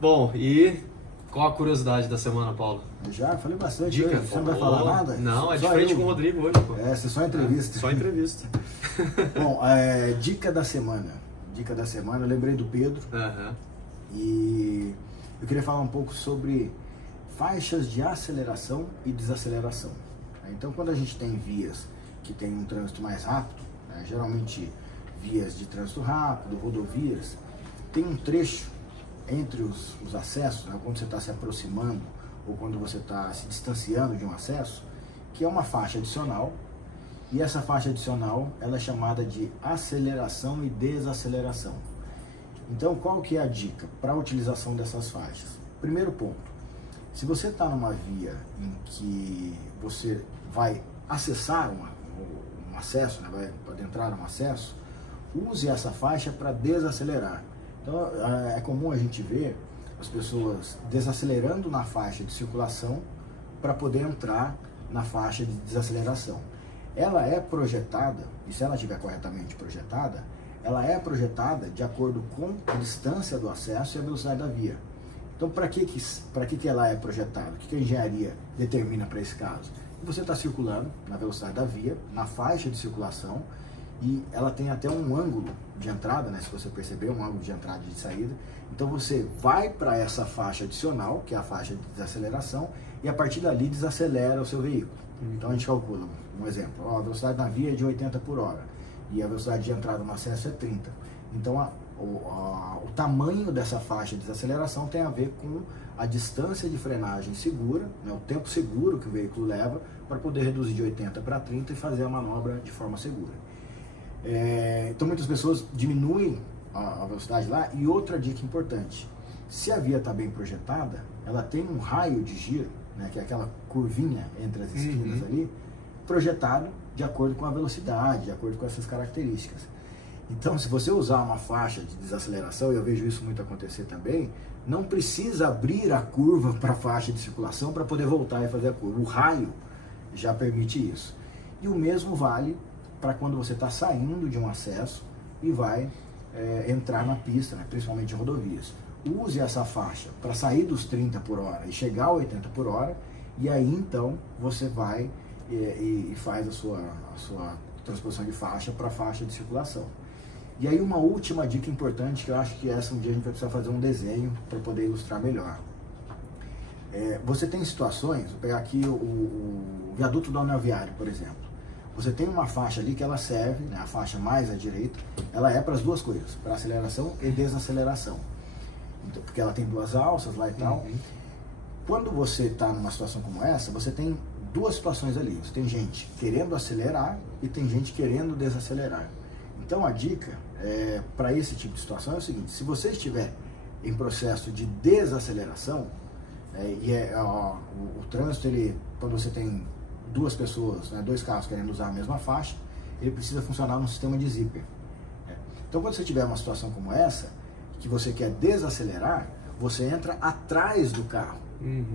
Bom, e qual a curiosidade da semana, Paulo? Já falei bastante. Dica? Você não vai falar nada? Não, é de Só frente eu. com o Rodrigo hoje, pô. É, você só entrevista. Só entrevista. Bom, dica da semana. Dica da semana, eu lembrei do Pedro. Aham. E eu queria falar um pouco sobre faixas de aceleração e desaceleração. Então, quando a gente tem vias que tem um trânsito mais rápido, né, geralmente vias de trânsito rápido, rodovias, tem um trecho entre os acessos, né, quando você está se aproximando ou quando você está se distanciando de um acesso, que é uma faixa adicional. E essa faixa adicional ela é chamada de aceleração e desaceleração. Então, qual que é a dica para a utilização dessas faixas? Primeiro ponto, se você está numa via em que você vai acessar um acesso, né, vai adentrar um acesso, use essa faixa para desacelerar. Então, é comum a gente ver as pessoas desacelerando na faixa de circulação para poder entrar na faixa de desaceleração. Ela é projetada, e se ela estiver corretamente projetada, ela é projetada de acordo com a distância do acesso e a velocidade da via. Então, para que ela é projetada? O que a engenharia determina para esse caso? Você está circulando na velocidade da via, na faixa de circulação, e ela tem até um ângulo de entrada, né? Se você perceber, um ângulo de entrada e de saída. Então, você vai para essa faixa adicional, que é a faixa de desaceleração, e a partir dali desacelera o seu veículo. Então, a gente calcula, um exemplo, a velocidade na via é de 80 por hora, e a velocidade de entrada no acesso é 30. Então, o tamanho dessa faixa de desaceleração tem a ver com a distância de frenagem segura, né, o tempo seguro que o veículo leva para poder reduzir de 80 para 30 e fazer a manobra de forma segura. Então, muitas pessoas diminuem a velocidade lá. E outra dica importante, se a via está bem projetada, ela tem um raio de giro, né, que é aquela curvinha entre as esquinas ali, projetado de acordo com a velocidade, de acordo com essas características. Então, se você usar uma faixa de desaceleração, e eu vejo isso muito acontecer também, não precisa abrir a curva para a faixa de circulação para poder voltar e fazer a curva. O raio já permite isso. E o mesmo vale para quando você está saindo de um acesso e vai entrar na pista, né, principalmente em rodovias. Use essa faixa para sair dos 30 por hora e chegar a 80 por hora, e aí então você vai e faz a sua transposição de faixa para a faixa de circulação. E aí uma última dica importante, que eu acho que essa um dia a gente vai precisar fazer um desenho para poder ilustrar melhor. Você tem situações, vou pegar aqui o viaduto do anel viário, por exemplo. Você tem uma faixa ali que ela serve, né, a faixa mais à direita, ela é para as duas coisas, para aceleração e desaceleração. Então, porque ela tem duas alças lá e tal. Quando você está numa situação como essa, você tem duas situações ali. Você tem gente querendo acelerar e tem gente querendo desacelerar. Então a dica para esse tipo de situação é o seguinte: se você estiver em processo de desaceleração, o trânsito, quando você tem duas pessoas, né, dois carros querendo usar a mesma faixa, ele precisa funcionar num sistema de zíper. Então, quando você tiver uma situação como essa, que você quer desacelerar, você entra atrás do carro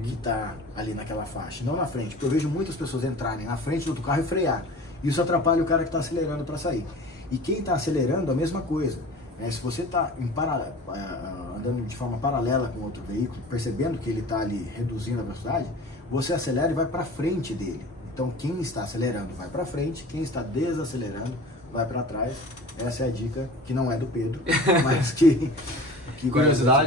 que está ali naquela faixa, não na frente. Porque eu vejo muitas pessoas entrarem na frente do outro carro e frear. Isso atrapalha o cara que está acelerando para sair. E quem está acelerando, a mesma coisa. Se você está andando de forma paralela com outro veículo, percebendo que ele está ali reduzindo a velocidade, você acelera e vai para frente dele. Então, quem está acelerando vai para frente, quem está desacelerando vai para trás. Essa é a dica que não é do Pedro, mas que Curiosidade.